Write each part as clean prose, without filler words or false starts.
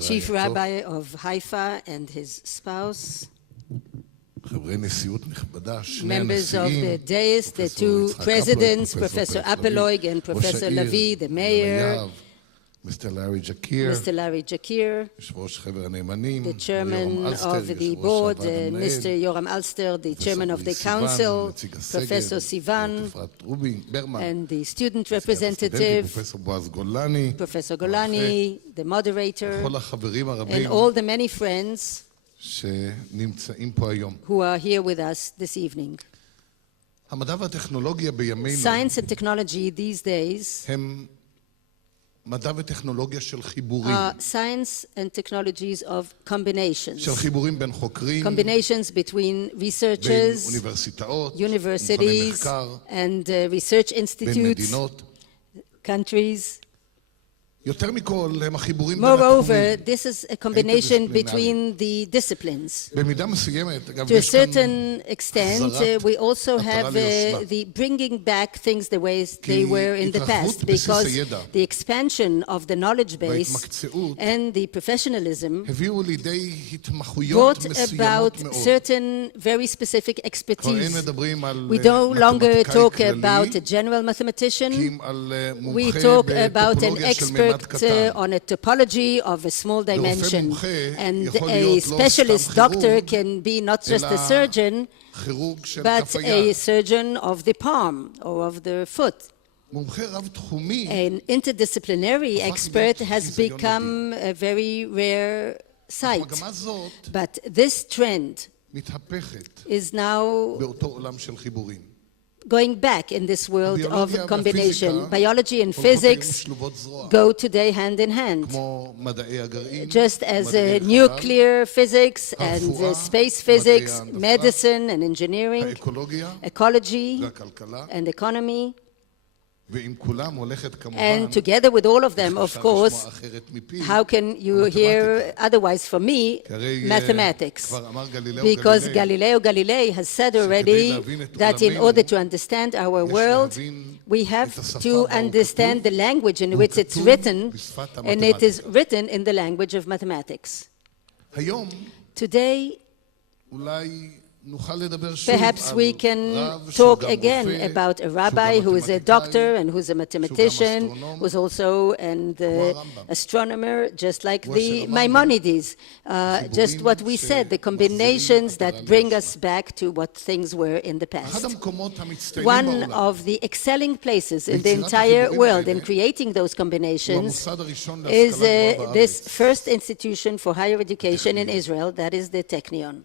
Chief Rabbi of Haifa and his spouse, members of the dais, the two presidents, Professor Appeloig and Professor Lavi, the mayor, Mr. Larry Jakir, the chairman of the board, Mr. Yoram Alster, the chairman of the council, Professor Sivan, and the student representative, Professor Golani, the moderator, and all the many friends who are here with us this evening. Science and technology these days science and technologies of combinations. Combinations between researchers, universities, and research institutes, countries. Moreover, this is a combination between the disciplines. To a certain extent, we also have the bringing back things the way they were in the past, because the expansion of the knowledge base and the professionalism brought about certain very specific expertise. We no longer talk about a general mathematician. We talk about an expert on a topology of a small dimension. And a specialist doctor can be not just a surgeon, but a surgeon of the palm or of the foot. An interdisciplinary expert has become a very rare sight. But this trend is now going back in this world of combination. Biology and physics go today hand in hand. Just as nuclear physics and space physics, medicine and engineering, ecology and economy. And together with all of them, of course, how can you hear otherwise from me, mathematics? Because Galileo Galilei has said already that in order to understand our world, we have to understand the language in which it's written, and it is written in the language of mathematics. Today, perhaps we can talk again about a rabbi who is a doctor and who's a mathematician, who's also an astronomer, just like the Maimonides. Just what we said, the combinations that bring us back to what things were in the past. One of the excelling places in the entire world in creating those combinations is this first institution for higher education in Israel, that is the Technion.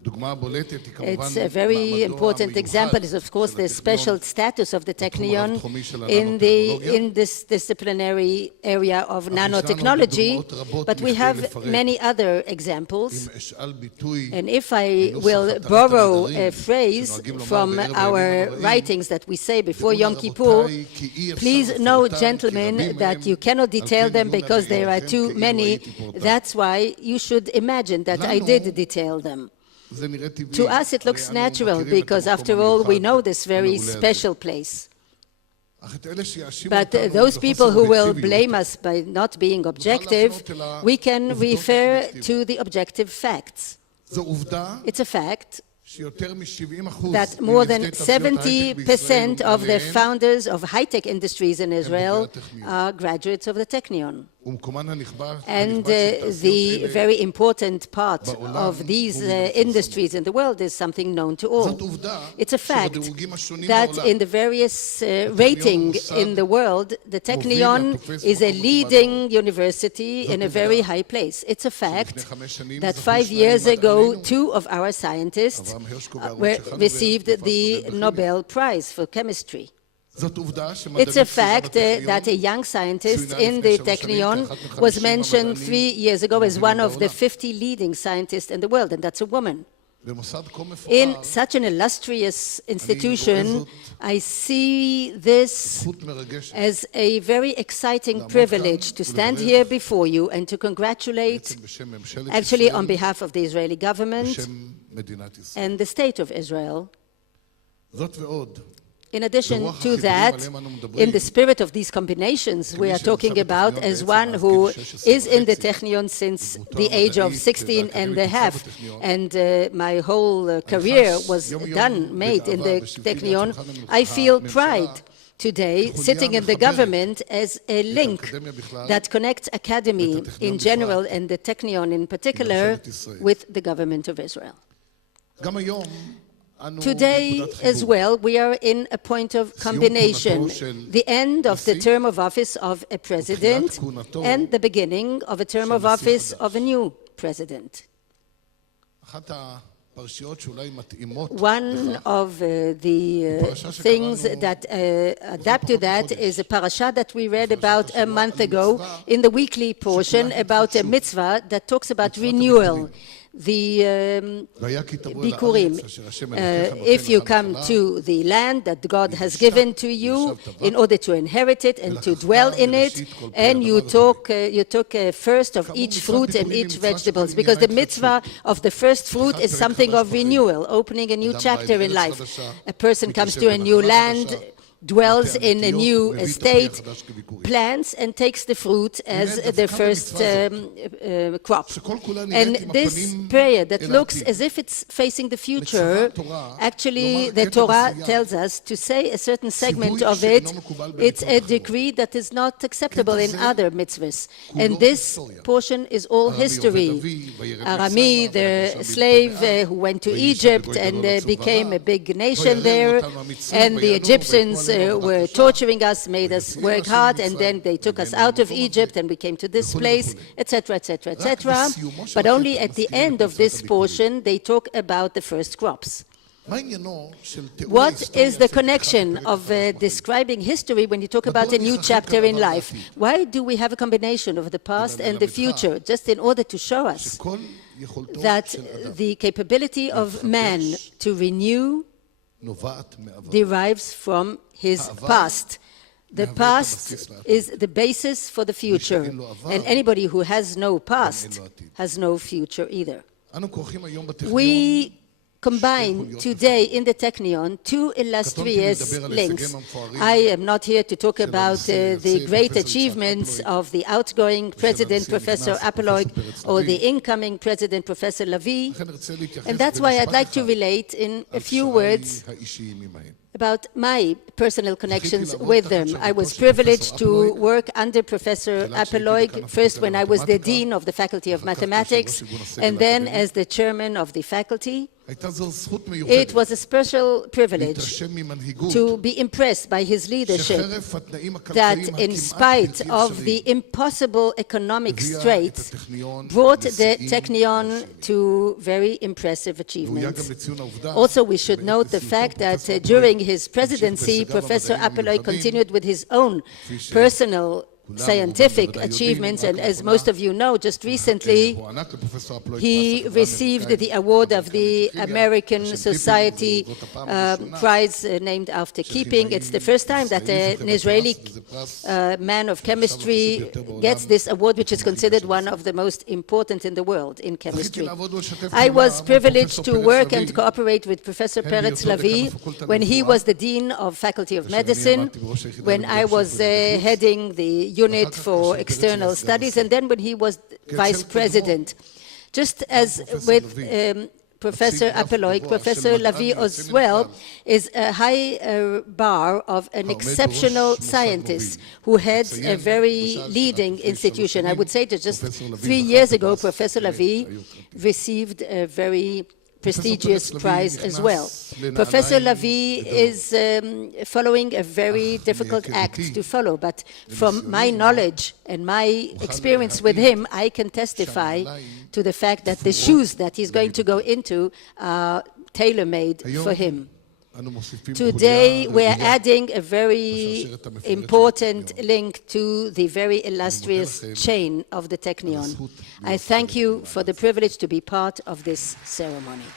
It's a very important example is, of course, the special status of the Technion in this disciplinary area of nanotechnology, but we have many other examples. And if I will borrow a phrase from our writings that we say before Yom Kippur, please know, gentlemen, that you cannot detail them because there are too many. That's why you should imagine that I did detail them. To us, it looks natural because, after all, we know this very special place. But those people who will blame us by not being objective, we can refer to the objective facts. It's a fact that more than 70% of the founders of high-tech industries in Israel are graduates of the Technion. And the very important part of these industries in the world is something known to all. It's a fact that in the various ratings in the world, the Technion is a leading university in a very high place. It's a fact that 5 years ago, 2 of our scientists received the Nobel Prize for chemistry. It's a fact that a young scientist in the Technion was mentioned 3 years ago as one of the 50 leading scientists in the world, and that's a woman. In such an illustrious institution, I see this as a very exciting privilege to stand here before you and to congratulate, actually on behalf of the Israeli government and the state of Israel. In addition to that, in the spirit of these combinations we are talking about, as one who is in the Technion since the age of 16 and a half, and my whole career was made in the Technion, I feel pride today, sitting in the government, as a link that connects academy in general and the Technion in particular with the government of Israel. Today as well, we are in a point of combination, the end of the term of office of a president and the beginning of a term of office of a new president. One of the things that adapt to that is a parasha that we read about a month ago in the weekly portion about a mitzvah that talks about renewal. The Bikurim. If you come to the land that God has given to you in order to inherit it and to dwell in it, and you took first of each fruit and each vegetables, because the mitzvah of the first fruit is something of renewal, opening a new chapter in life. A person comes to a new land, dwells in a new estate, plants and takes the fruit as the first crop. And this prayer that looks as if it's facing the future, actually the Torah tells us to say a certain segment of it, it's a decree that is not acceptable in other mitzvahs. And this portion is all history. Arami, the slave who went to Egypt and became a big nation there, and the Egyptians were torturing us, made us work hard, and then they took us out of Egypt and we came to this place, etc., etc., etc. But only at the end of this portion they talk about the first crops. What is the connection of describing history when you talk about a new chapter in life? Why do we have a combination of the past and the future? Just in order to show us that the capability of man to renew derives from his past. The past is the basis for the future, and anybody who has no past has no future either. We combine today in the Technion two illustrious links. I am not here to talk about the great achievements of the outgoing President, Professor Appeloig, or the incoming President, Professor Lavie, and that's why I'd like to relate in a few words about my personal connections with them. I was privileged to work under Professor Appeloig, first when I was the Dean of the Faculty of Mathematics, and then as the Chairman of the faculty. It was a special privilege to be impressed by his leadership, that in spite of the impossible economic straits, brought the Technion to very impressive achievements. Also, we should note the fact that during his presidency, Professor Appeloig continued with his own personal scientific achievements, and as most of you know, just recently he received the award of the American Society Prize named after keeping. It's the first time that an Israeli man of chemistry gets this award, which is considered one of the most important in the world in chemistry. I was privileged to work and cooperate with Professor Peretz Lavie when he was the Dean of Faculty of Medicine, when I was heading the unit for external studies, and then when he was vice president. Just as with Professor Appeloig, Professor Lavie as well is a high bar of an exceptional scientist who heads a very leading institution. I would say that just 3 years ago, Professor Lavie received a very prestigious prize as well. Professor Lavie is following a very difficult act to follow, but from my knowledge and my experience with him, I can testify to the fact that the shoes that he's going to go into are tailor-made for him. Today, we're adding a very important link to the very illustrious chain of the Technion. I thank you for the privilege to be part of this ceremony.